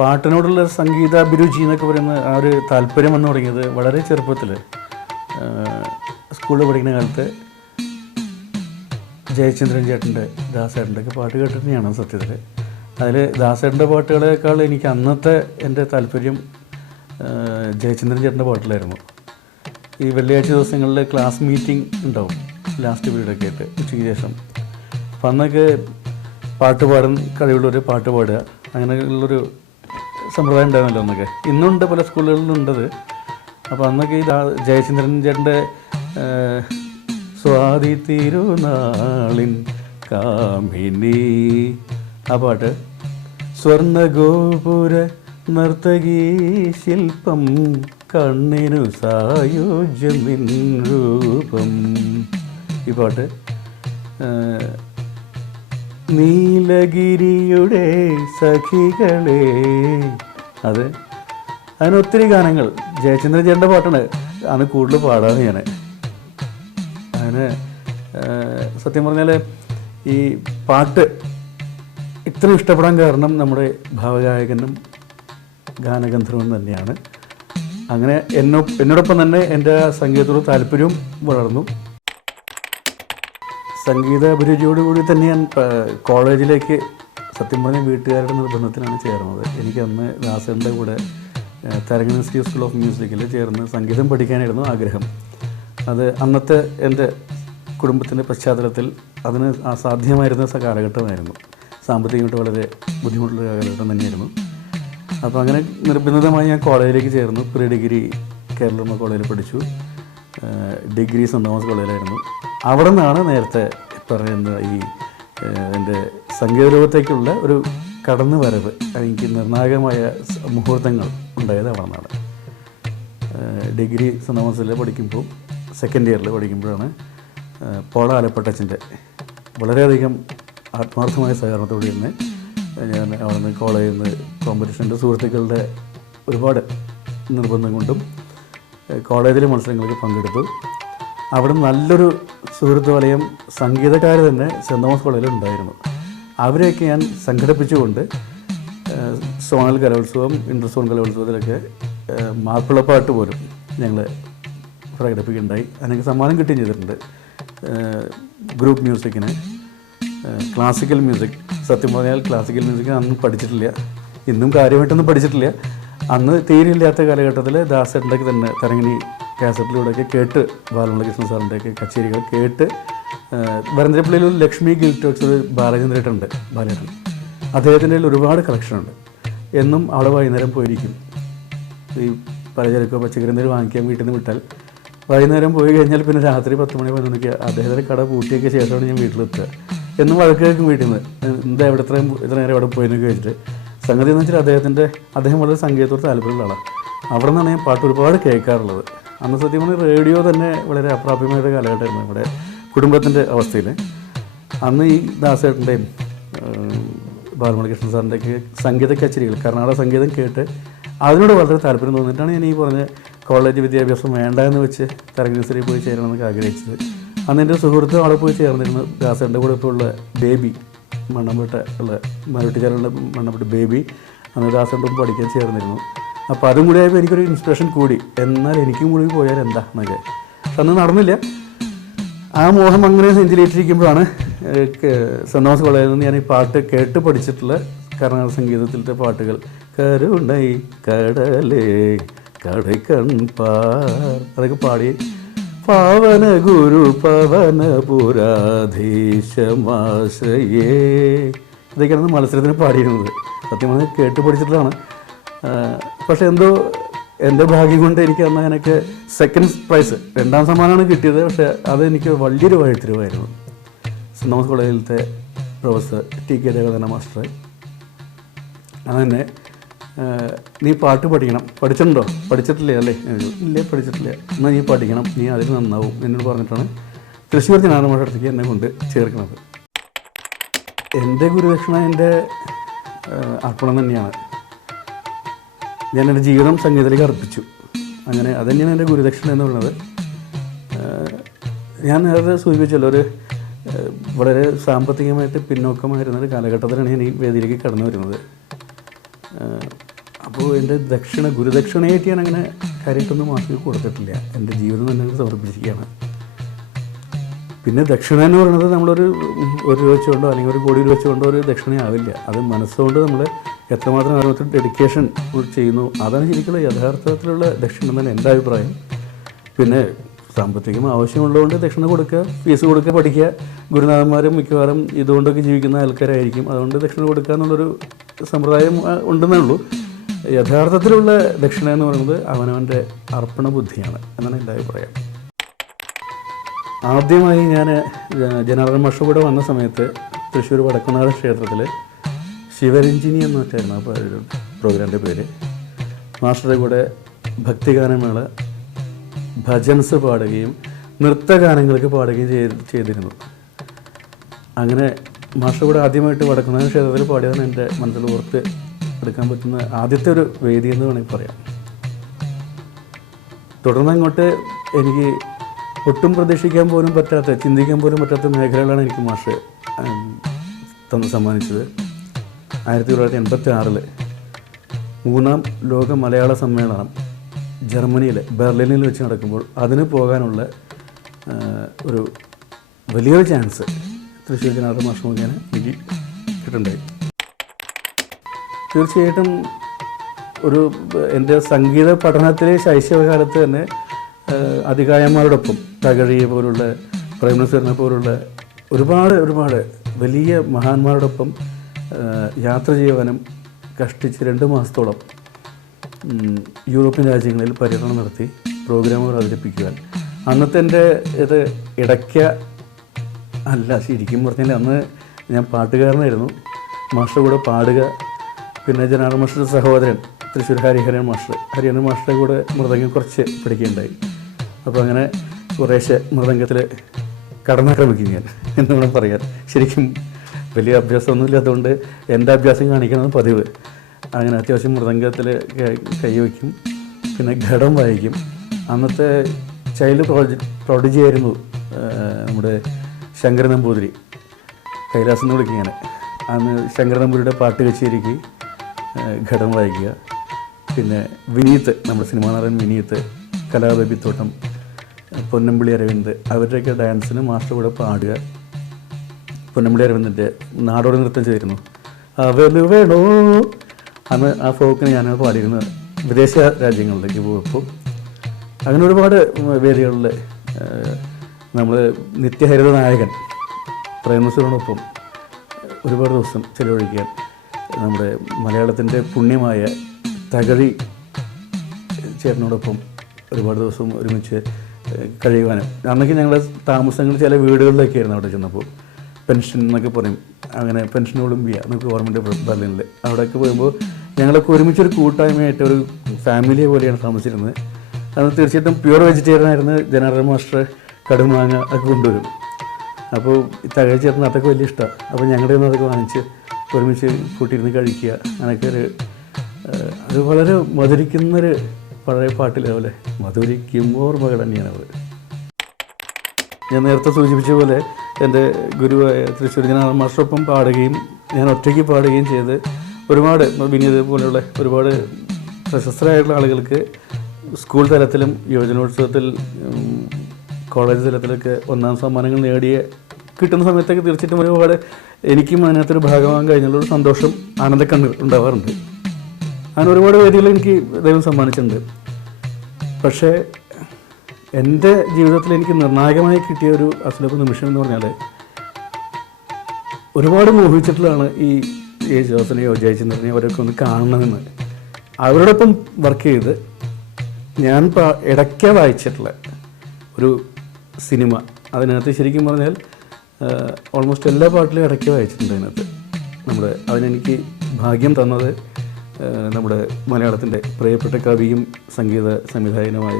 പാട്ടിനോടുള്ള സംഗീതാഭിരുചി എന്നൊക്കെ പറയുന്ന ആ ഒരു താല്പര്യം വന്നു തുടങ്ങിയത് വളരെ ചെറുപ്പത്തിൽ. സ്കൂളിൽ പഠിക്കുന്ന കാലത്ത് ജയചന്ദ്രൻ ചേട്ടൻ്റെ, ദാസേട്ടൻ്റെ ഒക്കെ പാട്ട് കേട്ടിട്ട് തന്നെയാണ് സത്യത്തിൽ. അതിൽ ദാസേട്ടൻ്റെ പാട്ടുകളേക്കാൾ എനിക്ക് അന്നത്തെ എൻ്റെ താല്പര്യം ജയചന്ദ്രൻ ചേട്ടൻ്റെ പാട്ടിലായിരുന്നു. ഈ വെള്ളിയാഴ്ച ദിവസങ്ങളിൽ ക്ലാസ് മീറ്റിംഗ് ഉണ്ടാവും, ലാസ്റ്റ് പീരീഡൊക്കെ ആയിട്ട് ഉച്ചയ്ക്ക് ശേഷം. അപ്പം അന്നൊക്കെ പാട്ട് പാടും, കഴിവുള്ളവർ പാട്ട് പാടുക, അങ്ങനെയുള്ളൊരു സമ്പ്രദായം ഉണ്ടായിരുന്നല്ലോ അന്നൊക്കെ. ഇന്നുണ്ട്, പല സ്കൂളുകളിലുണ്ടത്. അപ്പോൾ അന്നൊക്കെ ഈ ജയചന്ദ്രൻ ചേട്ടൻ്റെ സ്വാതി തിരുനാളിൻ കാമിനി, ആ പാട്ട്, സ്വർണ്ണഗോപുര നർത്തകീ ശില്പം കണ്ണിനു സായുജ്യം നിൻ രൂപം, ഈ പാട്ട്, നീലഗിരിയുടെ സഖികളെ, അത്, അതിനൊത്തിരി ഗാനങ്ങൾ ജയചന്ദ്രൻ ചേട്ടൻ്റെ പാട്ടാണ് അന്ന് കൂടുതൽ പാടാറ് ഞാൻ. അതിന് സത്യം പറഞ്ഞാൽ ഈ പാട്ട് ഇത്രയും ഇഷ്ടപ്പെടാൻ കാരണം നമ്മുടെ ഭാവഗായകനും ഗാനഗന്ധർവൻ തന്നെയാണ്. അങ്ങനെ എന്നോടൊപ്പം തന്നെ എൻ്റെ സംഗീതത്തോട് താല്പര്യവും വളർന്നു. സംഗീത അഭിരുചിയോടുകൂടി തന്നെ ഞാൻ കോളേജിലേക്ക് സത്യം പറഞ്ഞാൽ വീട്ടുകാരുടെ നിർബന്ധത്തിലാണ് ചേർന്നത്. എനിക്കന്ന് ദാസേട്ടൻ്റെ കൂടെ തരംഗ ഇൻസ്റ്റിറ്റ്യൂട്ട് സ്കൂൾ ഓഫ് മ്യൂസിക്കിൽ ചേർന്ന് സംഗീതം പഠിക്കാനായിരുന്നു ആഗ്രഹം. അത് അന്നത്തെ എൻ്റെ കുടുംബത്തിൻ്റെ പശ്ചാത്തലത്തിൽ അതിന് അസാധ്യമായിരുന്ന കാലഘട്ടമായിരുന്നു. സാമ്പത്തികമായിട്ട് വളരെ ബുദ്ധിമുട്ടുള്ള കാലഘട്ടം തന്നെയായിരുന്നു. അപ്പോൾ അങ്ങനെ നിർബന്ധിതമായി ഞാൻ കോളേജിലേക്ക് ചേർന്നു. പ്രീ ഡിഗ്രി കേരള കോളേജിൽ പഠിച്ചു. ഡിഗ്രി സെൻറ് തോമസ് കോളേജിലായിരുന്നു. അവിടെ നിന്നാണ് നേരത്തെ പറയുന്ന ഈ എൻ്റെ സംഗീത ലോകത്തേക്കുള്ള ഒരു കടന്നു വരവ്, എനിക്ക് നിർണായകമായ മുഹൂർത്തങ്ങൾ ഉണ്ടായത് അവിടെ നിന്നാണ്. ഡിഗ്രി സെൻറ് തോമസിൽ പഠിക്കുമ്പോൾ, സെക്കൻഡ് ഇയറിൽ പഠിക്കുമ്പോഴാണ് പോള ആലപ്പട്ടച്ചൻ്റെ വളരെയധികം ആത്മാർത്ഥമായ സഹകരണത്തോടെ ഇരുന്ന് ഞാൻ അവിടെ നിന്ന് കോളേജിൽ നിന്ന് കോമ്പറ്റീഷൻ്റെ സുഹൃത്തുക്കളുടെ ഒരുപാട് നിർബന്ധം കൊണ്ടും കോളേജിലെ മത്സരങ്ങൾക്ക് പങ്കെടുത്തു. അവിടെ നല്ലൊരു സുഹൃത്ത് വലയം സംഗീതക്കാർ തന്നെ സെൻറ് തോമസ് കോളേജിൽ ഉണ്ടായിരുന്നു. അവരെയൊക്കെ ഞാൻ സംഘടിപ്പിച്ചുകൊണ്ട് സോണൽ കലോത്സവം, ഇൻ്റർ സോൺ കലോത്സവത്തിലൊക്കെ മാപ്പിളപ്പാട്ട് പോലും ഞങ്ങൾ പ്രകടിപ്പിക്കുകയുണ്ടായി. അതിനൊക്കെ സമ്മാനം കിട്ടുകയും ചെയ്തിട്ടുണ്ട്. ഗ്രൂപ്പ് മ്യൂസിക്കിന്, ക്ലാസിക്കൽ മ്യൂസിക്, സത്യം പറഞ്ഞാൽ ക്ലാസിക്കൽ മ്യൂസിക് അന്നും പഠിച്ചിട്ടില്ല, ഇന്നും കാര്യമായിട്ടൊന്നും പഠിച്ചിട്ടില്ല. അന്ന് തീരെയില്ലാത്ത കാലഘട്ടത്തിൽ ദാസേട്ടൻ്റെയൊക്കെ തന്നെ തരങ്ങിണി കാസറ്റിലൂടെയൊക്കെ കേട്ട്, ബാലമുരളികൃഷ്ണൻ സാറിൻ്റെയൊക്കെ കച്ചേരികൾ കേട്ട്, വരന്തരപ്പള്ളിയിൽ ഒരു ലക്ഷ്മി ഗിൽറ്റോക്സ് ഒരു ബാലചന്ദ്രേട്ടുണ്ട്, ബാലേട്ടൻ, അദ്ദേഹത്തിൻ്റെ ഒരുപാട് കളക്ഷനുണ്ട്. എന്നും അവിടെ വൈകുന്നേരം പോയിരിക്കും. ഈ പലചരക്കോ പച്ചക്കറി എന്തെങ്കിലും വാങ്ങിക്കാൻ വീട്ടിൽ നിന്ന് വിട്ടാൽ വൈകുന്നേരം പോയി കഴിഞ്ഞാൽ പിന്നെ രാത്രി 10 മണി 11 മണിക്ക് അദ്ദേഹത്തിൻ്റെ കട പൂട്ടിയൊക്കെ ശേഷമാണ് ഞാൻ വീട്ടിലെത്തുക. എന്നും വഴക്ക് കേൾക്കും വീട്ടിൽ നിന്ന്, എന്താ എവിടെ ഇത്ര നേരം എവിടെ പോയെന്നൊക്കെ വെച്ചിട്ട്. സംഗതി എന്ന് വെച്ചാൽ അദ്ദേഹം വളരെ സംഗീതത്തോട് താല്പര്യമുള്ള ആളാണ്. അവിടെ നിന്നാണ് ഞാൻ പാട്ട് ഒരുപാട് കേൾക്കാറുള്ളത്. അന്ന് സത്യം പറഞ്ഞാൽ റേഡിയോ തന്നെ വളരെ അപ്രാപ്യമായൊരു കാലഘട്ടമായിരുന്നു നമ്മുടെ കുടുംബത്തിൻ്റെ അവസ്ഥയിൽ. അന്ന് ഈ ദാസേട്ടൻ്റെയും ബാലമുരളികൃഷ്ണൻ സാറിൻ്റെയൊക്കെ സംഗീത കച്ചേരികൾ, കർണാടക സംഗീതം കേട്ട് അതിനോട് വളരെ താല്പര്യം തോന്നിയിട്ടാണ് ഞാൻ ഈ പറഞ്ഞ കോളേജ് വിദ്യാഭ്യാസം വേണ്ട എന്ന് വെച്ച് തരംഗിണീശ്വരിയിൽ പോയി ചേരണമെന്നൊക്കെ ആഗ്രഹിച്ചത്. അന്ന് എൻ്റെ സുഹൃത്ത് അവിടെ പോയി ചേർന്നിരുന്നു. ദാസേട്ടൻ്റെ കൂടെ ഇപ്പോൾ ഉള്ള ബേബി, മണ്ണമ്പേട്ട ഉള്ള മരുട്ടിച്ചാലുള്ള മണ്ണമ്പേട്ട ബേബി, അന്ന് ദാസേട്ടൻ പഠിക്കാൻ ചേർന്നിരുന്നു. അപ്പോൾ അതും കൂടി ആയപ്പോൾ എനിക്കൊരു ഇൻസ്പിറേഷൻ കൂടി, എന്നാൽ എനിക്കും കൂടി പോയാൽ എന്താ എന്നൊക്കെ. അന്ന് നടന്നില്ല. ആ മോഹം അങ്ങനെ നെഞ്ചിലേറ്റിരിക്കുമ്പോഴാണ് സെൻറ് തോമസ് കോളേജിൽ നിന്ന് ഞാൻ ഈ പാട്ട് കേട്ട് പഠിച്ചിട്ടുള്ള കർണാടക സംഗീതത്തിലത്തെ പാട്ടുകൾ, കരുണൈ കടലേ കടക്കൺപാർ, അതൊക്കെ പാടി, പാവന ഗുരു പവന പുരാധീശമാശ്രയേ, ഇതൊക്കെയാണ് മത്സരത്തിന് പാടിയിരുന്നത്. സത്യം പറഞ്ഞാൽ കേട്ട് പഠിച്ചിട്ടുള്ളതാണ്. പക്ഷെ എന്തോ എൻ്റെ ഭാഗ്യം കൊണ്ട് എനിക്ക് അന്ന് എനിക്ക് സെക്കൻഡ് പ്രൈസ്, 2ാം സമ്മാനമാണ് കിട്ടിയത്. പക്ഷേ അതെനിക്ക് വലിയൊരു വഴിത്തിരിവായിരുന്നു. സെൻറ് തോമസ് കോളേജിലത്തെ professor T K Devadana master അങ്ങനെ, നീ പാട്ട് പഠിക്കണം, പഠിച്ചിട്ടുണ്ടോ? പഠിച്ചിട്ടില്ലേ അല്ലേ? ഇല്ലേ, പഠിച്ചിട്ടില്ല. എന്നാൽ നീ പഠിക്കണം, നീ അതിൽ നന്നാവും എന്നോട് പറഞ്ഞിട്ടാണ് തൃശ്ശൂർ ജനാർദ്ദന അടുത്തേക്ക് എന്നെ കൊണ്ട് ചേർക്കുന്നത്. എൻ്റെ ഗുരുദക്ഷിണ എൻ്റെ അർപ്പണം തന്നെയാണ്. ഞാൻ എൻ്റെ ജീവിതം സംഗീതത്തിലേക്ക് അർപ്പിച്ചു. അങ്ങനെ അതുതന്നെയാണ് എൻ്റെ ഗുരുദക്ഷിണ എന്ന് പറയുന്നത്. ഞാൻ നേരത്തെ സൂചിപ്പിച്ചല്ലോ, ഒരു വളരെ സാമ്പത്തികമായിട്ട് പിന്നോക്കമായിരുന്നൊരു കാലഘട്ടത്തിലാണ് ഞാൻ ഈ വേദിയിലേക്ക് കടന്നു വരുന്നത്. അപ്പോൾ എൻ്റെ ഗുരുദക്ഷിണയായിട്ട് ഞാൻ അങ്ങനെ കാര്യമായിട്ടൊന്നും മാർക്ക് കൊടുത്തിട്ടില്ല. എൻ്റെ ജീവിതം തന്നെ സമർപ്പിച്ചിരിക്കുകയാണ്. പിന്നെ ദക്ഷിണ എന്ന് പറയുന്നത് നമ്മളൊരു രൂപ വെച്ചുകൊണ്ടോ അല്ലെങ്കിൽ 1 കോടി രൂപ വെച്ചുകൊണ്ടോ ഒരു ദക്ഷിണയാവില്ല. അത് മനസ്സുകൊണ്ട് നമ്മൾ എത്രമാത്രം ആത്മത്തിൽ ഡെഡിക്കേഷൻ ചെയ്യുന്നു, അതാണ് ശരിക്കുള്ള യഥാർത്ഥത്തിലുള്ള ദക്ഷിണ എന്നാണ് എൻ്റെ അഭിപ്രായം. പിന്നെ സാമ്പത്തികം ആവശ്യമുള്ളതുകൊണ്ട് ദക്ഷിണ കൊടുക്കുക, ഫീസ് കൊടുക്കുക, പഠിക്കുക. ഗുരുനാഥന്മാരും മിക്കവാറും ഇതുകൊണ്ടൊക്കെ ജീവിക്കുന്ന ആൾക്കാരായിരിക്കും. അതുകൊണ്ട് ദക്ഷിണ കൊടുക്കുക എന്നുള്ളൊരു സമ്പ്രദായം ഉണ്ടെന്നേ ഉള്ളൂ. യഥാർത്ഥത്തിലുള്ള ദക്ഷിണ എന്ന് പറയുന്നത് അവനവൻ്റെ അർപ്പണ ബുദ്ധിയാണ് എന്നാണ് എൻ്റെ അഭിപ്രായം. ആദ്യമായി ഞാൻ ജനാർദ്ദൻ മാഷ് കൂടെ വന്ന സമയത്ത് തൃശ്ശൂർ വടക്കുന്നാഥ ക്ഷേത്രത്തിൽ ശിവരഞ്ജിനി എന്ന് വെച്ചായിരുന്നു അപ്പോൾ ഒരു പ്രോഗ്രാമിൻ്റെ പേര്. മാസ്റ്ററുടെ കൂടെ ഭക്തിഗാനമേള, ഭജൻസ് പാടുകയും നൃത്തഗാനങ്ങൾക്ക് പാടുകയും ചെയ്തിരുന്നു. അങ്ങനെ മാസ്റ്ററുടെ കൂടെ ആദ്യമായിട്ട് വടക്കുന്നാഥ ക്ഷേത്രത്തിൽ പാടിയതാണ് എൻ്റെ മനസ്സിൽ ഓർത്ത് എടുക്കാൻ പറ്റുന്ന ആദ്യത്തെ ഒരു വേദി എന്ന് വേണമെങ്കിൽ പറയാം. തുടർന്ന് അങ്ങോട്ട് എനിക്ക് ഒട്ടും പ്രതീക്ഷിക്കാൻ പോലും പറ്റാത്ത, ചിന്തിക്കാൻ പോലും പറ്റാത്ത മേഖലകളാണ് എനിക്ക് മാഷ് സമ്മാനിച്ചത്. 1986 3ാം ലോക മലയാള സമ്മേളനം ജർമ്മനിയിൽ ബെർലിനിൽ വെച്ച് നടക്കുമ്പോൾ അതിന് പോകാനുള്ള ഒരു വലിയൊരു ചാൻസ് തൃശ്ശൂർ ജനാർദ്ദൻ മാഷ് മുഖേന എനിക്ക് കിട്ടുന്നുണ്ടായി. തീർച്ചയായിട്ടും എൻ്റെ സംഗീത പഠനത്തിലെ ശൈശവകാലത്ത് തന്നെ അധികായന്മാരോടൊപ്പം തകഴിയെ പോലുള്ള പ്രേംനസീറിനെ പോലുള്ള ഒരുപാട് വലിയ മഹാന്മാരോടൊപ്പം യാത്ര ചെയ്യുവാനും കഷ്ടിച്ച് 2 മാസത്തോളം യൂറോപ്യൻ രാജ്യങ്ങളിൽ പര്യടനം നടത്തി പ്രോഗ്രാമുകൾ അവതരിപ്പിക്കുവാൻ. അന്നത്തെ എൻ്റെ ഇത് ഇടയ്ക്ക അല്ല, ശരിക്കും പറഞ്ഞാൽ അന്ന് ഞാൻ പാട്ടുകാരനായിരുന്നു. മാസ്റ്റർ കൂടെ പാടുക, പിന്നെ ജനാർദ്ദൻ മാസ്റ്ററുടെ സഹോദരൻ തൃശ്ശൂർ ഹരിഹരൻ മാസ്റ്ററുടെ കൂടെ മൃദംഗം കുറച്ച് പഠിക്കുകയുണ്ടായി. അപ്പോൾ അങ്ങനെ കുറേശ്ശെ മൃദംഗത്തിൽ കടന്നാക്രമിക്കും ഞാൻ എന്ന് വേണം പറയാൻ. ശരിക്കും വലിയ അഭ്യാസമൊന്നുമില്ല, അതുകൊണ്ട് എൻ്റെ അഭ്യാസം കാണിക്കുന്നത് പതിവ്. അങ്ങനെ അത്യാവശ്യം മൃദംഗത്തിൽ കൈവയ്ക്കും, പിന്നെ ഘടം വായിക്കും. അന്നത്തെ ചൈൽഡ് പ്രോഡിജി ആയിരുന്നു നമ്മുടെ ശങ്കരൻ നമ്പൂതിരി, കൈലാസം എന്ന് വിളിക്കും ഞാൻ. അന്ന് ശങ്കരൻ നമ്പൂതിരിയുടെ പാട്ട് കച്ചേരിക്ക് ഘടം വായിക്കുക. പിന്നെ വിനീത്, നമ്മുടെ സിനിമാ നടൻ വിനീത്, കലാബേബിത്തോട്ടം, പൊന്നമ്പിളി അരവിന്ദ്, അവരുടെയൊക്കെ ഡാൻസിന് മാസ്റ്റർ കൂടെ പാടുക. പൊന്നമ്പിളി അരവിന്ദിൻ്റെ നാടോടി നൃത്തം ചെയ്തിരുന്നു. അവന് വേണോ, അന്ന് ആ ഫോക്കിന് ഞാൻ പാടിയിരുന്നത് വിദേശ രാജ്യങ്ങളിലേക്ക് പോയപ്പോൾ. അങ്ങനെ ഒരുപാട് വേദികളിൽ നമ്മൾ നിത്യഹരിത നായകൻ പ്രേംനസീറിനൊപ്പം ഒരുപാട് ദിവസം ചെലവഴിക്കാൻ, നമ്മുടെ മലയാളത്തിൻ്റെ പുണ്യമായ തകഴി ചേട്ടനോടൊപ്പം ഒരുപാട് ദിവസം ഒരുമിച്ച് കഴിയുവാനും. അന്നൊക്കെ ഞങ്ങളുടെ താമസങ്ങൾ ചില വീടുകളിലൊക്കെ ആയിരുന്നു. അവിടെ ചെന്നപ്പോൾ പെൻഷൻ എന്നൊക്കെ പറയും, അങ്ങനെ പെൻഷൻ ഒളിമ്പിയ നമുക്ക് ഗവൺമെൻറ് ബെർലിനിൽ അവിടെയൊക്കെ പോകുമ്പോൾ ഞങ്ങളൊക്കെ ഒരുമിച്ചൊരു കൂട്ടായ്മയായിട്ട് ഒരു ഫാമിലിയെ പോലെയാണ് താമസിച്ചിരുന്നത്. അന്ന് തീർച്ചയായിട്ടും പ്യുവർ വെജിറ്റേറിയൻ ആയിരുന്നു. ജനാർദ്ദൻ മാസ്റ്റർ കടുമാങ്ങ ഒക്കെ കൊണ്ടുവരും. അപ്പോൾ തകഴി ചേർന്ന് അതൊക്കെ വലിയ ഇഷ്ടമാണ്. അപ്പോൾ ഞങ്ങളുടെ നിന്ന് അതൊക്കെ വാങ്ങിച്ച് ഒരുമിച്ച് കൂട്ടിയിരുന്ന് കഴിക്കുക. അങ്ങനെയൊക്കെ അത് വളരെ മധുരിക്കുന്നൊരു പഴയ പാട്ടിലെ പോലെ മധുരിക്കുമോർമകൾ തന്നെയാണ് അവർ. ഞാൻ നേരത്തെ സൂചിപ്പിച്ച പോലെ എൻ്റെ ഗുരുവായ തൃശ്ശൂർ ജനാർദ്ദൻ മാസ്റ്ററൊപ്പം പാടുകയും ഞാൻ ഒറ്റയ്ക്ക് പാടുകയും ചെയ്ത് ഒരുപാട് വിനീത് പോലെയുള്ള ഒരുപാട് പ്രശസ്തരായിട്ടുള്ള ആളുകൾക്ക് സ്കൂൾ തലത്തിലും യുവജനോത്സവത്തിൽ കോളേജ് തലത്തിലൊക്കെ 1ാം സമ്മാനങ്ങൾ കിട്ടുന്ന സമയത്തൊക്കെ തീർച്ചയായിട്ടും ഒരുപാട് എനിക്കും അതിനകത്തൊരു ഭാഗമാകാൻ കഴിഞ്ഞുള്ളൊരു സന്തോഷം, ആനന്ദക്കണ്ണീർ ഉണ്ടാവാറുണ്ട്. അങ്ങനെ ഒരുപാട് വേദികൾ എനിക്ക് ദൈവം സമ്മാനിച്ചിട്ടുണ്ട്. പക്ഷേ എൻ്റെ ജീവിതത്തിൽ എനിക്ക് നിർണായകമായി കിട്ടിയ ഒരു അസുലഭ നിമിഷം എന്ന് പറഞ്ഞാൽ, ഒരുപാട് മോഹിച്ചിട്ടുള്ളതാണ് ഈ യേശുദാസിനെയോ ജയചന്ദ്രനെയോ അവരൊക്കെ ഒന്ന് കാണണമെന്ന്. അവരോടൊപ്പം വർക്ക് ചെയ്ത് ഞാൻ ഇടയ്ക്ക വായിച്ചിട്ടുള്ള ഒരു സിനിമ, അതിനകത്ത് ശരിക്കും പറഞ്ഞാൽ ഓൾമോസ്റ്റ് എല്ലാ പാട്ടിലും ഇടയ്ക്ക വായിച്ചിട്ടുണ്ട്. അതിനകത്ത് അതിനെനിക്ക് ഭാഗ്യം തന്നത് നമ്മുടെ മലയാളത്തിൻ്റെ പ്രിയപ്പെട്ട കവിയും സംഗീത സംവിധായകനുമായ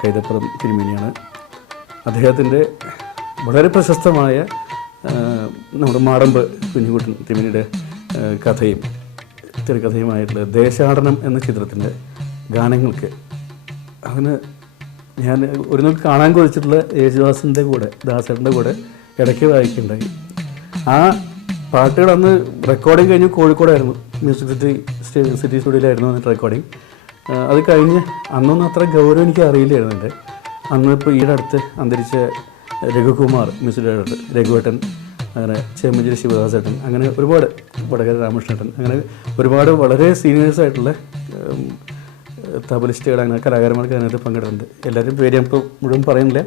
കൈതപ്പുറം തിരുമേനിയാണ്. അദ്ദേഹത്തിൻ്റെ വളരെ പ്രശസ്തമായ നമ്മുടെ മാടമ്പ് കുഞ്ഞുകുട്ടൻ തിരുമേനിയുടെ കഥയും തിരക്കഥയുമായിട്ടുള്ള ദേശാടനം എന്ന ചിത്രത്തിൻ്റെ ഗാനങ്ങൾക്ക് അതിന് ഞാൻ ഒരു നോക്ക് കാണാൻ കൊതിച്ചിട്ടുള്ള യേശുദാസിൻ്റെ കൂടെ, ദാസേട്ടൻ്റെ കൂടെ ഇടയ്ക്ക് വായിക്കുണ്ടായി. ആ പാട്ടുകൾ അന്ന് റെക്കോർഡിങ് കഴിഞ്ഞ് കോഴിക്കോടായിരുന്നു, മ്യൂസിക് സിറ്റി സ്റ്റുഡിയോയിലായിരുന്നു അന്നിട്ട് റെക്കോർഡിങ്. അത് കഴിഞ്ഞ് അന്നൊന്നും അത്ര ഗൗരവം എനിക്ക് അറിയില്ലായിരുന്നു എൻ്റെ. അന്ന് ഇപ്പോൾ ഈയിടെ അടുത്ത് അന്തരിച്ച രഘുകുമാർ, മ്യൂസിക് ഡയറക്ടർ രഘുവേട്ടൻ, അങ്ങനെ ചേമഞ്ചേരി ശിവദാസേട്ടൻ, അങ്ങനെ ഒരുപാട് വടകര രാമകൃഷ്ണേട്ടൻ, അങ്ങനെ ഒരുപാട് വളരെ സീനിയേഴ്സായിട്ടുള്ള തബലിസ്റ്റുകൾ, അങ്ങനെ കലാകാരന്മാർക്ക് അതിനകത്ത് പങ്കെടുക്കുന്നുണ്ട്. എല്ലാവരും പേര് ഞാൻ ഇപ്പോൾ മുഴുവൻ പറയുന്നില്ല,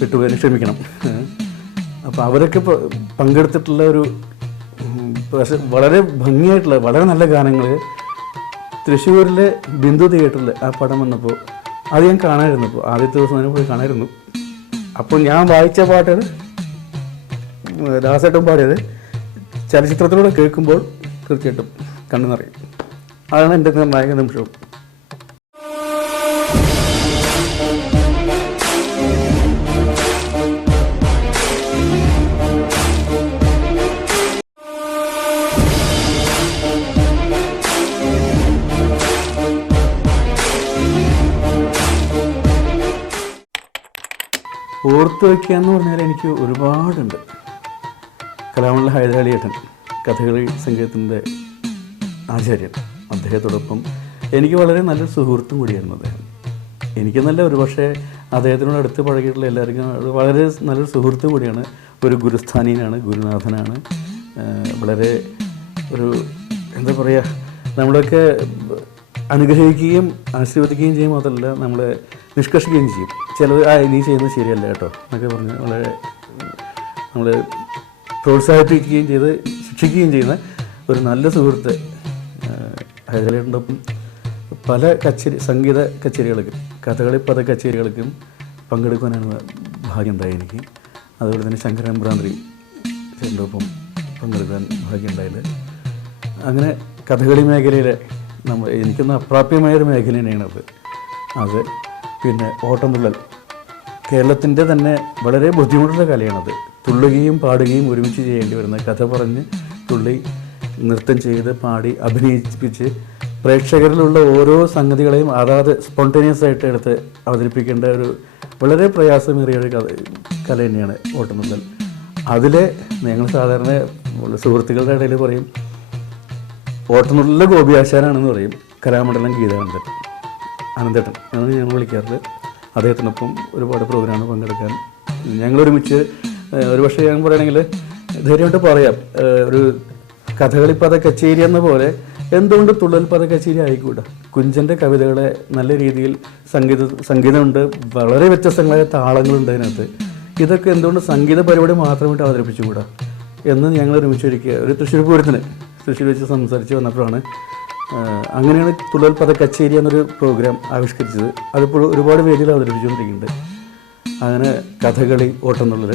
വിട്ടുപോയാലും ക്ഷമിക്കണം. അപ്പോൾ അവരൊക്കെ പങ്കെടുത്തിട്ടുള്ള ഒരു വളരെ ഭംഗിയായിട്ടുള്ള വളരെ നല്ല ഗാനങ്ങൾ തൃശ്ശൂരിലെ ബിന്ദു തിയേറ്ററിൽ ആ പടം വന്നപ്പോൾ അത് ഞാൻ കാണാമായിരുന്നു. ഇപ്പോൾ ആദ്യത്തെ ദിവസം തന്നെ പോയി കാണാമായിരുന്നു. അപ്പോൾ ഞാൻ വായിച്ച പാട്ടുകൾ ദാസേട്ടൻ പാടിയത് ചലച്ചിത്രത്തിലൂടെ കേൾക്കുമ്പോൾ തീർച്ചയായിട്ടും കണ്ണു നിറയും. അതാണ് എൻ്റെ നിർണായക നിമിഷവും. ഓർത്ത് വയ്ക്കുക എന്ന് പറഞ്ഞാൽ എനിക്ക് ഒരുപാടുണ്ട്. കലാമണ്ഡല ഹൈദരാലിയേട്ടൻ, കഥകളി സംഗീതത്തിൻ്റെ ആചാര്യൻ, അദ്ദേഹത്തോടൊപ്പം എനിക്ക് വളരെ നല്ലൊരു സുഹൃത്തും കൂടിയായിരുന്നു അദ്ദേഹം. എനിക്ക് നല്ല ഒരു പക്ഷേ അദ്ദേഹത്തിനോട് അടുത്ത് പഴകിയിട്ടുള്ള എല്ലാവർക്കും വളരെ നല്ലൊരു സുഹൃത്തും കൂടിയാണ്. ഒരു ഗുരുസ്ഥാനീയനാണ്, ഗുരുനാഥനാണ്. വളരെ ഒരു എന്താ പറയുക, നമ്മളൊക്കെ അനുഗ്രഹിക്കുകയും ആശീർവദിക്കുകയും ചെയ്യും, മാത്രമല്ല നമ്മളെ നിഷ്കർഷിക്കുകയും ചെയ്യും. ചിലർ നീ ചെയ്യുന്നത് ശരിയല്ല കേട്ടോ എന്നൊക്കെ പറഞ്ഞ് വളരെ നമ്മൾ പ്രോത്സാഹിപ്പിക്കുകയും ചെയ്ത് ശിക്ഷിക്കുകയും ചെയ്യുന്ന ഒരു നല്ല സുഹൃത്ത്. ഹൈദരാലിയുടെ ഒപ്പം പല സംഗീത കച്ചേരികൾക്കും കഥകളി പദ കച്ചേരികൾക്കും പങ്കെടുക്കാനാണ് ഭാഗ്യം ഉണ്ടായി എനിക്ക്. അതുപോലെ തന്നെ ശങ്കരാമ്പ്രാന്തി ചേട്ടൻ്റെ ഒപ്പം പങ്കെടുക്കാൻ ഭാഗ്യം ഉണ്ടായത്. അങ്ങനെ കഥകളി മേഖലയിലെ എനിക്കൊന്ന് അപ്രാപ്യമായൊരു മേഖല തന്നെയാണത്. അത് പിന്നെ ഓട്ടംതുള്ളൽ, കേരളത്തിൻ്റെ തന്നെ വളരെ ബുദ്ധിമുട്ടുള്ള കലയാണത്. തുള്ളുകയും പാടുകയും ഒരുമിച്ച് ചെയ്യേണ്ടി വരുന്ന, കഥ പറഞ്ഞ് തുള്ളി നൃത്തം ചെയ്ത് പാടി അഭിനയിപ്പിച്ച് പ്രേക്ഷകരിലുള്ള ഓരോ സംഗതികളെയും അതാത് സ്പോണ്ടേനിയസ് ആയിട്ട് എടുത്ത് അവതരിപ്പിക്കേണ്ട ഒരു വളരെ പ്രയാസമേറിയ ഒരു കല തന്നെയാണ് ഓട്ടംതുള്ളൽ. അതിലെ ഞങ്ങൾ സാധാരണ സുഹൃത്തുക്കളുടെ ഇടയിൽ പറയും ഓട്ടംതുള്ളലിലെ ഗോപിയാശാനാണെന്ന് പറയും. കലാമണ്ഡലം ഗീതാനന്ദൻ, അനന്തേട്ടൻ എന്നാണ് ഞങ്ങൾ വിളിക്കാറുള്ളത്. അദ്ദേഹത്തിനൊപ്പം ഒരുപാട് പ്രോഗ്രാമിൽ പങ്കെടുക്കാൻ ഞങ്ങളൊരുമിച്ച് ഒരുപക്ഷെ ഞാൻ പറയുകയാണെങ്കിൽ ധൈര്യമായിട്ട് പറയാം, ഒരു കഥകളി പദ കച്ചേരി എന്ന പോലെ എന്തുകൊണ്ട് തുള്ളൽ പദ കച്ചേരി ആയിക്കൂടാ. കുഞ്ചൻ്റെ കവിതകളെ നല്ല രീതിയിൽ സംഗീതമുണ്ട്, വളരെ വ്യത്യസ്തങ്ങളായ താളങ്ങളുണ്ട് അതിനകത്ത്. ഇതൊക്കെ എന്തുകൊണ്ട് സംഗീത പരിപാടി മാത്രമായിട്ട് അവതരിപ്പിച്ചുകൂടാ എന്ന് ഞങ്ങൾ ഒരുമിച്ചൊരിക്കുക ഒരു തൃശ്ശൂർ പൂരത്തിന് തൃശ്ശൂർ വെച്ച് സംസാരിച്ച് വന്നപ്പോഴാണ് അങ്ങനെയാണ് തുള്ളൽ പദ കച്ചേരി എന്നൊരു പ്രോഗ്രാം ആവിഷ്കരിച്ചത്. അതിപ്പോൾ ഒരുപാട് വേദികൾ അവതരിപ്പിച്ചുകൊണ്ടിരിക്കുന്നുണ്ട്. അങ്ങനെ കഥകളി, ഓട്ടംതുള്ളൽ,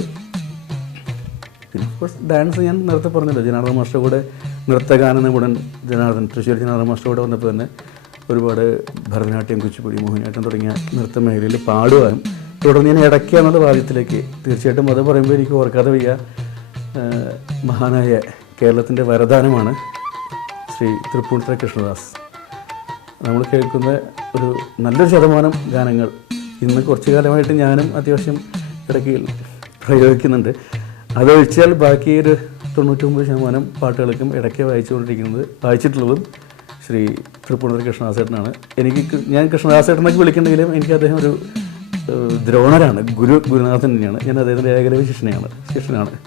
പിന്നെ ഓഫ്കോഴ്സ് ഡാൻസ് ഞാൻ നേരത്തെ പറഞ്ഞല്ലോ. ജനാർദ്ദൻ മാസ്റ്റർ കൂടെ നൃത്തഗാന നിപുണൻ തൃശ്ശൂർ ജനാർദ്ദൻ മാസ്റ്റർ കൂടെ വന്നപ്പോൾ തന്നെ ഒരുപാട് ഭരതനാട്യം, കുച്ചിപ്പുടി, മോഹിനിയാട്ടം തുടങ്ങിയ നൃത്ത മേഖലയിൽ പാടുവാനും തുടർന്ന് ഞാൻ ഇടയ്ക്കുക എന്നുള്ള ഭാഗ്യത്തിലേക്ക് തീർച്ചയായിട്ടും അത് പറയുമ്പോൾ എനിക്ക് ഓർക്കാതെ വയ്യ. മഹാനായ കേരളത്തിൻ്റെ വരദാനമാണ് ശ്രീ തൃപ്പൂണിത്തുറ കൃഷ്ണദാസ്. നമ്മൾ കേൾക്കുന്ന ഒരു നല്ലൊരു ശതമാനം ഗാനങ്ങൾ ഇന്ന് കുറച്ചു കാലമായിട്ട് ഞാനും അത്യാവശ്യം ഇടയ്ക്ക് പ്രയോഗിക്കുന്നുണ്ട്. അതൊഴിച്ചാൽ ബാക്കി ഒരു 99% പാട്ടുകൾക്കും ഇടയ്ക്ക് വായിച്ചിട്ടുള്ളതും ശ്രീ തൃപ്പൂണിത്തുറ കൃഷ്ണദാസേട്ടനാണ്. ഞാൻ കൃഷ്ണദാസേട്ടനൊക്കെ വിളിക്കുന്നുണ്ടെങ്കിലും എനിക്ക് അദ്ദേഹം ഒരു ദ്രോണരാണ്, ഗുരുനാഥൻ തന്നെയാണ്. ഞാൻ അദ്ദേഹത്തിൻ്റെ ഏകലവ്യ ശിഷ്യനാണ്.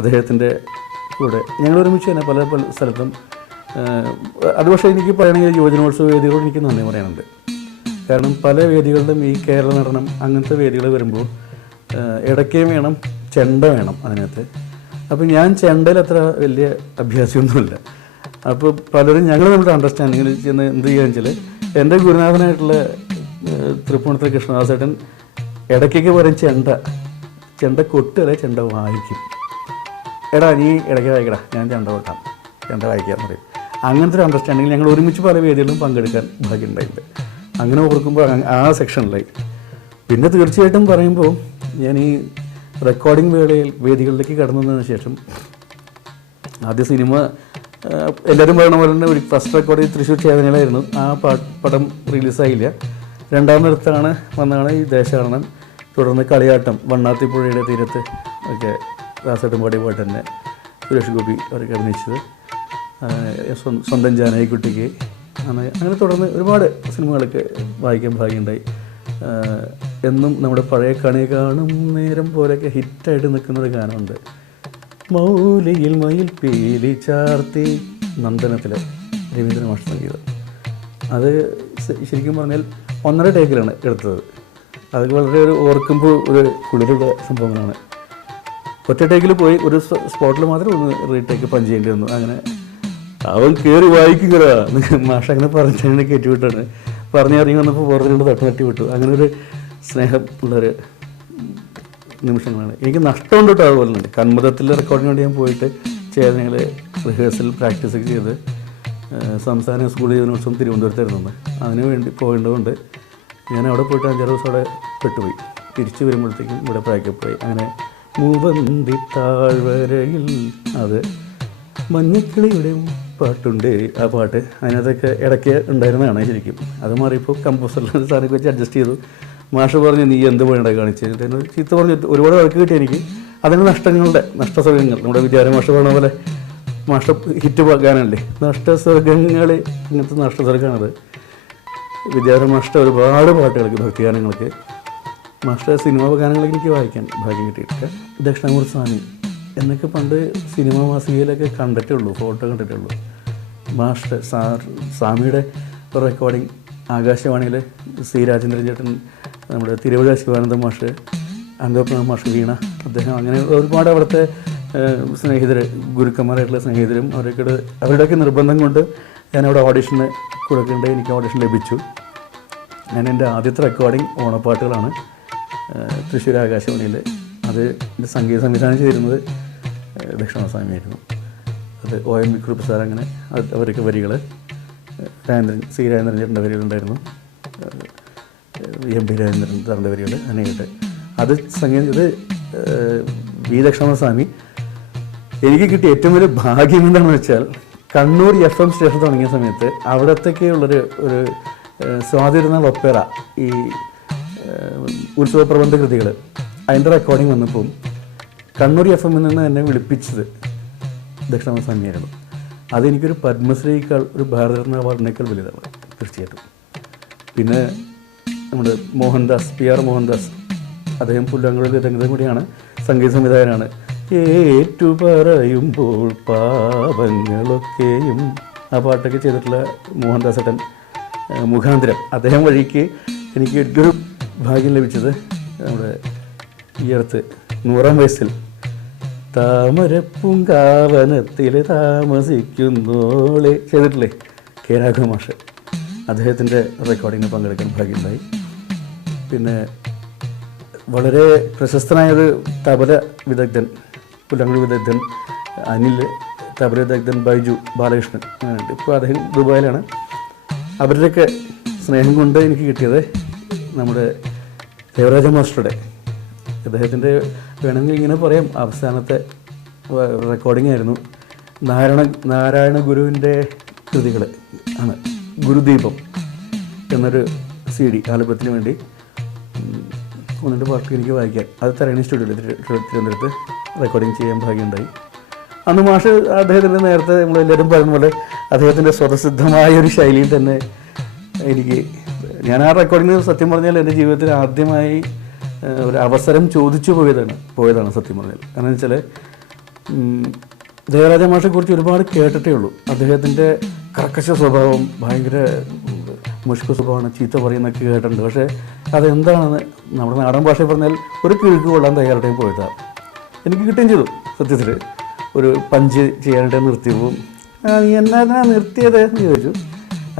അദ്ദേഹത്തിൻ്റെ കൂടെ ഞങ്ങൾ ഒരുമിച്ച് തന്നെ പല സ്ഥലത്തും. അത് പക്ഷേ എനിക്ക് പറയണമെങ്കിൽ യുവജനോത്സവ വേദികളോട് എനിക്ക് നന്ദി പറയാനുണ്ട്. കാരണം പല വേദികളിലും ഈ കേരള നടനം അങ്ങനത്തെ വേദികൾ വരുമ്പോൾ ഇടയ്ക്കേം വേണം, ചെണ്ട വേണം അതിനകത്ത്. അപ്പോൾ ഞാൻ ചെണ്ടയിൽ അത്ര വലിയ അഭ്യാസമൊന്നുമില്ല. അപ്പോൾ പലരും ഞങ്ങൾ നമ്മുടെ അണ്ടർസ്റ്റാൻഡിങ്ങിൽ ചെന്ന് എന്ത് ചെയ്യുകയെന്ന് വെച്ചാൽ എൻ്റെ ഗുരുനാഥനായിട്ടുള്ള തൃപ്പൂണിത്തുറ കൃഷ്ണദാസേട്ടൻ ഇടയ്ക്കൊക്കെ പറയും ചെണ്ട കൊട്ടല്ലേ, ചെണ്ട വായിക്കും. എടാ നീ ഇടയ്ക്ക് വായിക്കടാ, ഞാൻ ചെണ്ട കൊട്ടാം, ചെണ്ട വായിക്കാമെന്ന് പറയും. അങ്ങനത്തെ ഒരു അണ്ടർസ്റ്റാൻഡിങ്ങിൽ ഞങ്ങൾ ഒരുമിച്ച് പല വേദികളിലും പങ്കെടുക്കാൻ ഭാഗ്യമുണ്ടായിട്ടുണ്ട്. അങ്ങനെ ഓർക്കുമ്പോൾ ആ സെക്ഷനിലായി. പിന്നെ തീർച്ചയായിട്ടും പറയുമ്പോൾ ഞാൻ ഈ റെക്കോർഡിംഗ് വേദികളിലേക്ക് കടന്നു വന്നതിന് ശേഷം ആദ്യ സിനിമ എല്ലാവരും പറയുന്ന പോലെ തന്നെ ഒരു ഫസ്റ്റ് റെക്കോർഡ് തൃശ്ശൂർ ചേതനയിലായിരുന്നു. ആ പടം റിലീസായില്ല. രണ്ടാമതാണ് വന്നതാണ് ഈ ദേശാടനം. തുടർന്ന് കളിയാട്ടം, വണ്ണാത്തിപ്പുഴയുടെ തീരത്ത് ഒക്കെ ദാസേട്ടൻ പാടിയ പാട്ട് തന്നെ. സുരേഷ് ഗോപി അവരൊക്കെ അഭിനയിച്ചത്, സ്വന്തം ജാനകിക്കുട്ടിക്ക്, അങ്ങനെ തുടർന്ന് ഒരുപാട് സിനിമകളൊക്കെ വായിക്കാൻ ഭാഗ്യമുണ്ടായി. എന്നും നമ്മുടെ പഴയ കണി കാണും നേരം പോലെയൊക്കെ ഹിറ്റായിട്ട് നിൽക്കുന്നൊരു ഗാനമുണ്ട്, മൗലിയിൽ മയിൽ പീലി ചാർത്തി, നന്ദനത്തിൽ രവീന്ദ്രൻ മാഷ് സംഗീതം. അത് ശരിക്കും പറഞ്ഞാൽ 1.5 ടേക്കിലാണ് എടുത്തത്. അതൊക്കെ വളരെ ഒരു ഓർക്കുമ്പോൾ ഒരു കുളിരുള്ള സംഭവങ്ങളാണ്. ഒറ്റ ടേക്കിൽ പോയി ഒരു സ്പോട്ടിൽ മാത്രം ഒന്ന് റീടേക്ക് പഞ്ച് ചെയ്യേണ്ടി വന്നു. അങ്ങനെ അവൻ കയറി വായിക്കുക മാഷ അങ്ങനെ പറഞ്ഞതിനെ കയറ്റിവിട്ടാണ്. പറഞ്ഞിറങ്ങി വന്നപ്പോൾ പുറത്തുകൊണ്ട് തട്ടി വിട്ടു. അങ്ങനെ ഒരു സ്നേഹം ഉള്ളൊരു നിമിഷങ്ങളാണ്. എനിക്ക് നഷ്ടമുണ്ട് കേട്ടോ. അതുപോലെ തന്നെ കന്മതത്തിൽ റെക്കോർഡിന് വേണ്ടി ഞാൻ പോയിട്ട് ഞങ്ങൾ റിഹേഴ്സൽ പ്രാക്ടീസൊക്കെ ചെയ്ത് സംസ്ഥാന സ്കൂൾ യുവജനോത്സവം തിരുവനന്തപുരത്തായിരുന്നു. അതിന് വേണ്ടി പോകേണ്ടതുകൊണ്ട് ഞാൻ അവിടെ പോയിട്ട് 5-6 ദിവസം അവിടെ പെട്ടുപോയി. തിരിച്ച് വരുമ്പോഴത്തേക്കും ഇവിടെ പ്രാക്കപ്പായി. അങ്ങനെ മൂവന്തി താഴ്വരയിൽ, അത് മഞ്ഞക്കിളിയുടെ പാട്ടുണ്ട്. ആ പാട്ട് അതിനകത്തൊക്കെ ഇടയ്ക്ക് ഉണ്ടായിരുന്നതാണ് ശരിക്കും. അത് മാറിയപ്പോൾ കമ്പോസറിലെ സാധനമൊക്കെ വെച്ച് അഡ്ജസ്റ്റ് ചെയ്തു. മാഷ് പറഞ്ഞു നീ എന്ത് വേണ്ട കാണിച്ച് ചീത്ത പറഞ്ഞു. ഒരുപാട് വഴക്ക് കിട്ടി എനിക്ക്. അതിന് നഷ്ടസ്വർഗങ്ങൾ നമ്മുടെ വിദ്യാരമാഷ പറഞ്ഞ പോലെ മാഷ ഹിറ്റ് ഗാനമല്ലേ നഷ്ടസ്വർഗങ്ങൾ, ഇങ്ങനത്തെ നഷ്ടസ്വർഗമാണത്. വിദ്യാരമാഷ്ട ഒരുപാട് പാട്ടുകൾക്ക്, ഭക്തിഗാനങ്ങൾക്ക്, മാഷ്ട സിനിമാ ഗാനങ്ങളൊക്കെ എനിക്ക് വായിക്കാൻ ഭാഗ്യം കിട്ടിയിട്ടില്ല. ദക്ഷിണാമൂർത്തി സ്വാമി എന്നൊക്കെ പണ്ട് സിനിമാ മാസികയിലൊക്കെ കണ്ടിട്ടേ ഉള്ളൂ, ഫോട്ടോ കണ്ടിട്ടേ ഉള്ളൂ. മാഷ്ട സ്വാമിയുടെ റെക്കോർഡിങ് ആകാശവാണിയിൽ സി രാജേന്ദ്രൻ ചേട്ടൻ, നമ്മുടെ തിരുവഴുക ശിവാനന്ദ മാഷ്, അങ്കോപ്പന മാഷ്, വീണ, അദ്ദേഹം, അങ്ങനെ ഒരുപാട് അവിടുത്തെ സ്നേഹിതർ, ഗുരുക്കന്മാരായിട്ടുള്ള സ്നേഹിതരും അവരുടെയൊക്കെ നിർബന്ധം കൊണ്ട് ഞാനവിടെ ഓഡിഷന് കൊടുക്കേണ്ടത്. എനിക്ക് ഓഡിഷൻ ലഭിച്ചു. ഞാൻ എൻ്റെ ആദ്യത്തെ റെക്കോർഡിങ് ഓണപ്പാട്ടുകളാണ് തൃശ്ശൂർ ആകാശവാണിയിൽ. അത് എൻ്റെ സംഗീത സംവിധാനം ചെയ്തിരുന്നത് ദക്ഷിണസ്വാമിയായിരുന്നു. അത് OM വിക്രൂപ് സാർ, അങ്ങനെ അവരൊക്കെ വരികൾ സി രാജേന്ദ്രൻ ചേട്ടൻ്റെ വരികളുണ്ടായിരുന്നു, MP രാജേന്ദ്രൻ സാറിൻ്റെ വരികൾ, അങ്ങനെയായിട്ട് അത് സംഗീതം. ഇത് വി ദക്ഷിണസ്വാമി എനിക്ക് കിട്ടിയ ഏറ്റവും വലിയ ഭാഗ്യം എന്താണെന്ന് വെച്ചാൽ, കണ്ണൂർ FM സ്റ്റേഷൻ തുടങ്ങിയ സമയത്ത് അവിടത്തേക്കുള്ളൊരു സ്വാതിരുന്നാൾ ഒപ്പേറ, ഈ ഉത്സവ പ്രബന്ധ കൃതികൾ, അതിൻ്റെ റെക്കോർഡിങ് വന്നപ്പോൾ കണ്ണൂർ FM നിന്ന് എന്നെ വിളിപ്പിച്ചത് ദക്ഷിണസ്വാമിയായിരുന്നു. അതെനിക്കൊരു പത്മശ്രീയേക്കാൾ, ഒരു ഭാരതരത്ന അവാർഡിനേക്കാൾ വലുതാണ് തീർച്ചയായിട്ടും. പിന്നെ നമ്മുടെ മോഹൻദാസ്, PR മോഹൻദാസ്, അദ്ദേഹം പുല്ലാങ്കുഴൽ രംഗത്തും കൂടിയാണ്, സംഗീത സംവിധായകനാണ്. ഏറ്റു പറയുമ്പോൾ പാപങ്ങളൊക്കെയും, ആ പാട്ടൊക്കെ ചെയ്തിട്ടുള്ള മോഹൻദാസ് ഏട്ടൻ മുഖാന്തരം, അദ്ദേഹം വഴിക്ക് എനിക്ക് ഏറ്റവും ഭാഗ്യം ലഭിച്ചത് നമ്മുടെ ഈ അടുത്ത് 100-ാം വയസ്സിൽ താമരപ്പൂങ്കാവനത്തിൽ താമസിക്കുന്നോളെ ചെയ്തിട്ടില്ലേ കെ രാഘവ മാഷ്, അദ്ദേഹത്തിൻ്റെ റെക്കോർഡിങ്ങിന് പങ്കെടുക്കാൻ ഭാഗ്യമുണ്ടായി. പിന്നെ വളരെ പ്രശസ്തനായൊരു തബല വിദഗ്ധൻ, പുല്ലങ്കുഴി വിദഗ്ധൻ അനിൽ, തബല വിദഗ്ധൻ ബൈജു ബാലകൃഷ്ണൻ, അങ്ങനെയുണ്ട്. ഇപ്പോൾ അദ്ദേഹം ദുബായിലാണ്. അവരുടെയൊക്കെ സ്നേഹം കൊണ്ട് എനിക്ക് കിട്ടിയത് നമ്മുടെ ദേവരാജ മാസ്റ്ററുടെ, അദ്ദേഹത്തിൻ്റെ വേണമെങ്കിൽ ഇങ്ങനെ പറയാം, അവസാനത്തെ റെക്കോർഡിംഗ് ആയിരുന്നു. നാരായണ ഗുരുവിൻ്റെ കൃതികൾ ആണ്. ഗുരുദീപം എന്നൊരു CD ആൽബത്തിന് വേണ്ടി 1-2 പാട്ട് എനിക്ക് വായിക്കാൻ, അത് തരണി സ്റ്റുഡിയോയിൽ തിരുവനന്തപുരത്ത് റെക്കോർഡിങ് ചെയ്യാൻ ഭാഗ്യമുണ്ടായി. അന്ന് മാഷ് അദ്ദേഹത്തിൻ്റെ നേരത്തെ നമ്മളെല്ലാവരും പറയുന്ന പോലെ അദ്ദേഹത്തിൻ്റെ സ്വതസിദ്ധമായൊരു ശൈലിയിൽ തന്നെ ഞാൻ ആ റെക്കോർഡിങ് സത്യം പറഞ്ഞാൽ എൻ്റെ ജീവിതത്തിൽ ആദ്യമായി ഒരു അവസരം ചോദിച്ചു പോയതാണ് സത്യം പറഞ്ഞാൽ. കാരണം വെച്ചാൽ ദേവരാജ മാഷെക്കുറിച്ച് ഒരുപാട് കേട്ടിട്ടേ ഉള്ളൂ. അദ്ദേഹത്തിൻ്റെ കർക്കശ സ്വഭാവം, ഭയങ്കര മുഷ്കു സ്വഭാവമാണ്, ചീത്ത പറയുന്നൊക്കെ കേട്ടിട്ടുണ്ട്. പക്ഷേ അതെന്താണെന്ന് നമ്മുടെ നാടൻ ഭാഷയിൽ പറഞ്ഞാൽ ഒരു കിഴുക്ക് കൊള്ളാൻ തയ്യാറായിട്ട് പോയതാണ്. എനിക്ക് കിട്ടുകയും ചെയ്തു. സത്യത്തിൽ ഒരു പഞ്ച് ചെയ്യാനായിട്ട് നിർത്തിയപ്പോൾ നീ എന്നാ നിർത്തിയത് എന്ന് ചോദിച്ചു.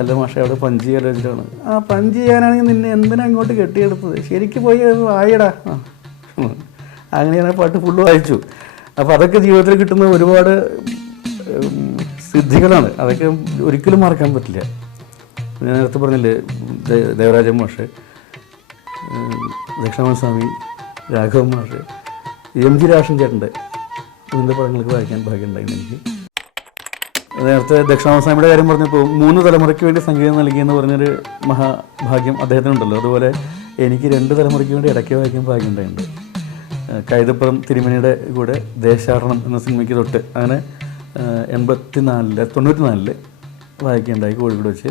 അല്ല മാഷെ അവിടെ പഞ്ച് ചെയ്യാൻ വെച്ചിട്ടാണ്. ആ പഞ്ച് ചെയ്യാനാണെങ്കിൽ നിന്നെ എന്തിനാ ഇങ്ങോട്ട് കെട്ടിയെടുത്തത്, ശരിക്കും പോയി വായടാ. അങ്ങനെ ഞാൻ പാട്ട് ഫുള്ള് വായിച്ചു. അപ്പോൾ അതൊക്കെ ജീവിതത്തിൽ കിട്ടുന്ന ഒരുപാട് സിദ്ധികളാണ്. അതൊക്കെ ഒരിക്കലും മറക്കാൻ പറ്റില്ല. ഞാൻ നേരത്തെ പറഞ്ഞില്ലേ, ദേവരാജ മാഷ്, ദക്ഷിണസ്വാമി, രാഘവ മാഷ്, MG രാഷൻ ചേട്ടൻ്റെ ഇതിൻ്റെ പടങ്ങൾക്ക് വായിക്കാൻ ഭാഗ്യമുണ്ടായിരുന്നു എനിക്ക്. നേരത്തെ ദക്ഷിണസ്വാമിയുടെ കാര്യം പറഞ്ഞപ്പോൾ 3 തലമുറയ്ക്ക് വേണ്ടി സംഗീതം നൽകിയെന്ന് പറഞ്ഞൊരു മഹാഭാഗ്യം അദ്ദേഹത്തിനുണ്ടല്ലോ. അതുപോലെ എനിക്ക് 2 തലമുറയ്ക്ക് വേണ്ടി ഇടയ്ക്ക് വായിക്കാൻ ഭാഗ്യമുണ്ടായിട്ടുണ്ട്. കൈതപ്പുറം തിരുമേനിയുടെ കൂടെ ദേശാടനം എന്ന സിനിമയ്ക്ക് തൊട്ട് അങ്ങനെ 94 വായിക്കുകയുണ്ടായി കോഴിക്കോട് വെച്ച്.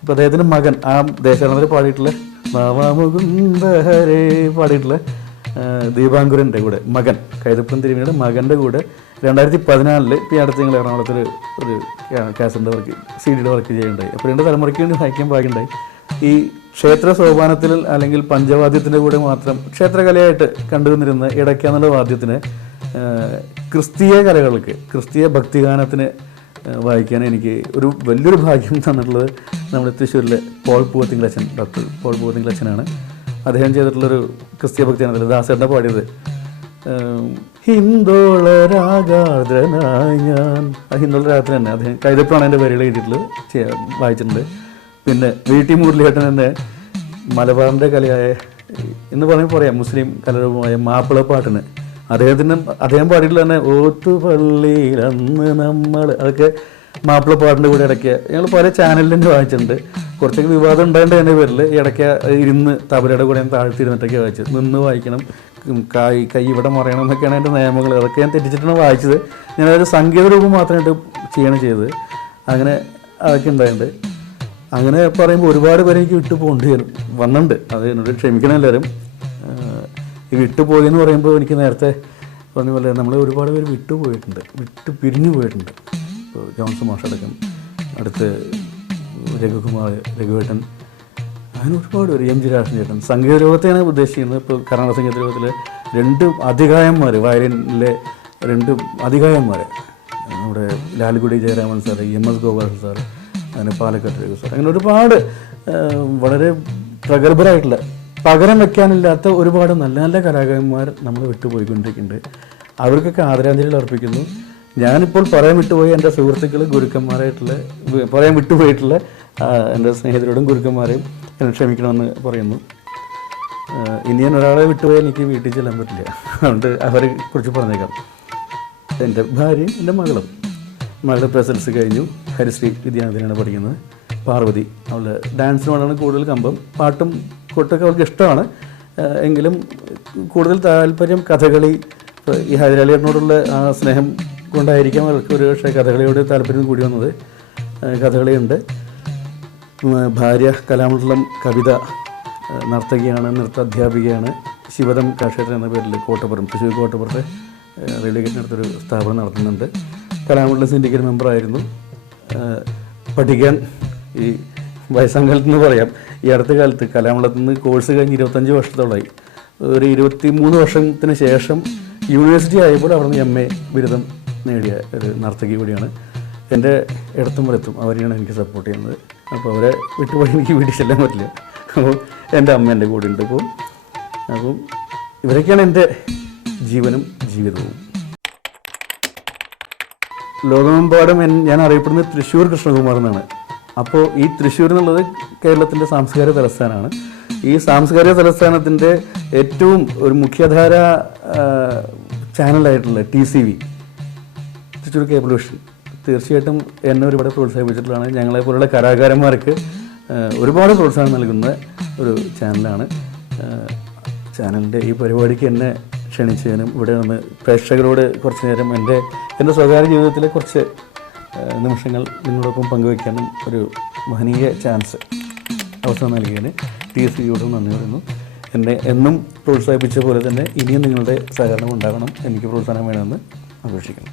അപ്പോൾ അദ്ദേഹത്തിൻ്റെ മകൻ ആ ദേശാടനത്തിൽ പാടിയിട്ടുള്ള നാവാമുകുന്ദഹരേ പാടിയിട്ടുള്ള ദീപാങ്കുരൻ്റെ കൂടെ മകൻ, കൈതപ്പുറം തിരുമേനിയുടെ മകൻ്റെ കൂടെ 2014 ഇപ്പോൾ ഈ അടുത്ത് ഞങ്ങൾ എറണാകുളത്തിൽ ഒരു കാസറ്റിൻ്റെ വർക്ക് CD വർക്ക് ചെയ്യുന്നുണ്ടായി. അപ്പോൾ 2 തലമുറയ്ക്ക് വേണ്ടി വായിക്കാൻ ഭാഗ്യമുണ്ടായി. ഈ ക്ഷേത്ര സോപാനത്തിൽ അല്ലെങ്കിൽ പഞ്ചവാദ്യത്തിൻ്റെ കൂടെ മാത്രം ക്ഷേത്രകലയായിട്ട് കണ്ടുവന്നിരുന്ന ഇടയ്ക്ക എന്നുള്ള വാദ്യത്തിന് ക്രിസ്തീയ കലകൾക്ക്, ക്രിസ്തീയ ഭക്തിഗാനത്തിന് വായിക്കാൻ എനിക്ക് ഒരു വലിയൊരു ഭാഗ്യം തന്നിട്ടുള്ളത് നമ്മുടെ തൃശ്ശൂരിലെ പോൾ പൂവത്തിങ്കളച്ചൻ, ഡോക്ടർ പോൾ പൂവത്തിങ്കളച്ചനാണ്. അദ്ദേഹം ചെയ്തിട്ടുള്ളൊരു ക്രിസ്തീയ ഭക്തിഗാനത്തിൽ ദാസേട്ടനെ പാടിയത് ഹിന്ദോളരാഗാർദ്രനായി ഞാൻ, ആ ഹിന്ദോള രാഗത്തിന് തന്നെ അദ്ദേഹം കൈതപ്പുറമാണ് എൻ്റെ വരികൾ എഴുതിയിട്ടുള്ളത്, വായിച്ചിട്ടുണ്ട്. പിന്നെ VT മുരളിയേട്ടൻ തന്നെ മലബാറിൻ്റെ കലയായ എന്ന് പറയാം മുസ്ലിം കലാരൂപമായ മാപ്പിളപ്പാട്ടിന് അദ്ദേഹം പാടിയിട്ടുള്ള തന്നെ ഓത്തുപള്ളിയിൽ അന്ന് നമ്മൾ, അതൊക്കെ മാപ്പിളപ്പാട്ടിൻ്റെ കൂടെ ഇടയ്ക്ക് ഞങ്ങൾ പല ചാനലിൽ തന്നെ വായിച്ചിട്ടുണ്ട്. കുറച്ചൊക്കെ വിവാദം ഉണ്ടായിട്ട് എൻ്റെ പേരിൽ ഇടയ്ക്ക് ഇരുന്ന് തബലയുടെ കൂടെ ഞാൻ താഴ്ത്തിരുന്നിട്ടൊക്കെ വായിച്ചത്. നിന്ന് വായിക്കണം, കൈ ഇവിടെ മറയണം എന്നൊക്കെയാണ് എൻ്റെ നിയമങ്ങൾ. അതൊക്കെ ഞാൻ തെറ്റിച്ചിട്ടാണ് വായിച്ചത്. ഞാനതൊരു സംഗീത രൂപം മാത്രമായിട്ട് ചെയ്തത്. അങ്ങനെ അതൊക്കെ ഉണ്ടായിട്ടുണ്ട്. അങ്ങനെ പറയുമ്പോൾ ഒരുപാട് പേര് എനിക്ക് വിട്ടു പോകേണ്ടി വന്നിട്ടുണ്ട്. അത് എന്നോട് ക്ഷമിക്കണം എല്ലാവരും. ഈ വിട്ടുപോയി എന്ന് പറയുമ്പോൾ എനിക്ക് നേരത്തെ പറഞ്ഞ പോലെ നമ്മൾ ഒരുപാട് പേര് വിട്ടുപോയിട്ടുണ്ട്, പിരിഞ്ഞു പോയിട്ടുണ്ട്. ഇപ്പോൾ ജോൺസൺ മാഷടക്കം, അടുത്ത് രഘുവേട്ടൻ, അങ്ങനെ ഒരുപാട് പേര്, MG രാജൻ ചേട്ടൻ. സംഗീത ലോകത്തെയാണ് ഉദ്ദേശിക്കുന്നത്. ഇപ്പോൾ കർണാടക സംഗീത ലോകത്തിലെ 2 അതികായന്മാർ, വയലിനിലെ 2 അതികായന്മാർ, നമ്മുടെ Lalgudi Jayaraman sir, MS Gopalan sir, അങ്ങനെ പാലക്കാട് രഘു സാർ, അങ്ങനെ ഒരുപാട് വളരെ പ്രഗത്ഭരായിട്ടുള്ള, പകരം വെക്കാനില്ലാത്ത ഒരുപാട് നല്ല നല്ല കലാകാരന്മാർ നമ്മൾ വിട്ടുപോയിക്കൊണ്ടിരിക്കുന്നുണ്ട്. അവർക്കൊക്കെ ആദരാഞ്ജലികൾ അർപ്പിക്കുന്നു. ഞാനിപ്പോൾ പറയാൻ വിട്ടുപോയ എൻ്റെ സുഹൃത്തുക്കൾ, ഗുരുക്കന്മാരായിട്ടുള്ള, പറയാൻ വിട്ടുപോയിട്ടുള്ള എൻ്റെ സ്നേഹിതരോടും ഗുരുക്കന്മാരെയും എന്നെ ക്ഷമിക്കണമെന്ന് പറയുന്നു. ഇനി ഞാൻ ഒരാളെ വിട്ടുപോയാൽ എനിക്ക് വീട്ടിൽ ചെല്ലാൻ പറ്റില്ല. അതുകൊണ്ട് അവരെ കുറിച്ച് പറഞ്ഞേക്കാം. എൻ്റെ ഭാര്യയും എൻ്റെ മകളുടെ പ്രസൻസ് കഴിഞ്ഞു. ഹരിശ്രീ വിദ്യാനന്ദനാണ് പഠിക്കുന്നത്. പാർവതി, അവൾ ഡാൻസിനോടാണ് കൂടുതൽ കമ്പം. പാട്ടും കൊട്ടൊക്കെ അവൾക്ക് ഇഷ്ടമാണ്. എങ്കിലും കൂടുതൽ താല്പര്യം കഥകളി. ഈ ഹൈദരാലിയോടുള്ള ആ സ്നേഹം കൊണ്ടായിരിക്കാം അവൾക്ക് ഒരു പക്ഷേ കഥകളിയോട് താല്പര്യം കൂടി വന്നത്. കഥകളിയുണ്ട്. ഭാര്യ കലാമണ്ഡലം കവിത നർത്തകിയാണ്, നൃത്താധ്യാപികയാണ്. ശിവദം കലാക്ഷേത്രം എന്ന പേരിൽ കോട്ടപ്പുറം, തൃശ്ശൂർ കോട്ടപ്പുറത്തെ റെയിൽവേ ഗേറ്റിനടുത്തൊരു സ്ഥാപനം നടത്തുന്നുണ്ട്. കലാമണ്ഡലം സിൻഡിക്കേറ്റ് മെമ്പറായിരുന്നു. പഠിക്കാൻ ഈ വയസ്സാങ്കാലത്ത് നിന്ന് പറയാം, ഈ അടുത്ത കാലത്ത് കലാമണ്ഡലത്തിൽ നിന്ന് കോഴ്സ് കഴിഞ്ഞ് 25 വർഷത്തോളമായി. ഒരു 23 വർഷത്തിന് ശേഷം യൂണിവേഴ്സിറ്റി ആയപ്പോൾ അവിടെ നിന്ന് MA ബിരുദം നേടിയ ഒരു നർത്തകി കൂടിയാണ്. എൻ്റെ ഇടത്തും വലത്തും അവരെയാണ് എനിക്ക് സപ്പോർട്ട് ചെയ്യുന്നത്. അപ്പോൾ അവരെ വിട്ടുപോയി എനിക്ക് വീട്ടിൽ ചെല്ലാൻ പറ്റില്ല. അപ്പോൾ എൻ്റെ അമ്മ എൻ്റെ കൂടെ ഉണ്ട്. അപ്പം ഇവരൊക്കെയാണ് എൻ്റെ ജീവനും ജീവിതവും. ലോകമെമ്പാടും ഞാൻ അറിയപ്പെടുന്നത് തൃശ്ശൂർ കൃഷ്ണകുമാർ എന്നാണ്. അപ്പോൾ ഈ തൃശ്ശൂർ എന്നുള്ളത് കേരളത്തിൻ്റെ സാംസ്കാരിക തലസ്ഥാനമാണ്. ഈ സാംസ്കാരിക തലസ്ഥാനത്തിൻ്റെ ഏറ്റവും ഒരു മുഖ്യധാര ചാനലായിട്ടുള്ള TCV, തൃശ്ശൂർ കേബിൾ വിഷൻ, തീർച്ചയായിട്ടും എന്നെ ഒരുപാട് പ്രോത്സാഹിപ്പിച്ചിട്ടുള്ളതാണ്. ഞങ്ങളെപ്പോലുള്ള കലാകാരന്മാർക്ക് ഒരുപാട് പ്രോത്സാഹനം നൽകുന്ന ഒരു ചാനലാണ്. ചാനലിൻ്റെ ഈ പരിപാടിക്ക് എന്നെ ക്ഷണിച്ചതിനും ഇവിടെ നിന്ന് പ്രേക്ഷകരോട് കുറച്ച് നേരം എൻ്റെ സ്വകാര്യ ജീവിതത്തിലെ കുറച്ച് നിമിഷങ്ങൾ നിങ്ങളോടൊപ്പം പങ്കുവയ്ക്കാനും ഒരു മഹനീയ ചാൻസ് അവസരം നൽകിയതിന് TCVയോടും നന്ദി പറയുന്നു. എന്നെ എന്നും പ്രോത്സാഹിപ്പിച്ച പോലെ തന്നെ ഇനിയും നിങ്ങളുടെ സഹകരണം ഉണ്ടാകണം, എനിക്ക് പ്രോത്സാഹനം വേണമെന്ന് അപേക്ഷിക്കുന്നു.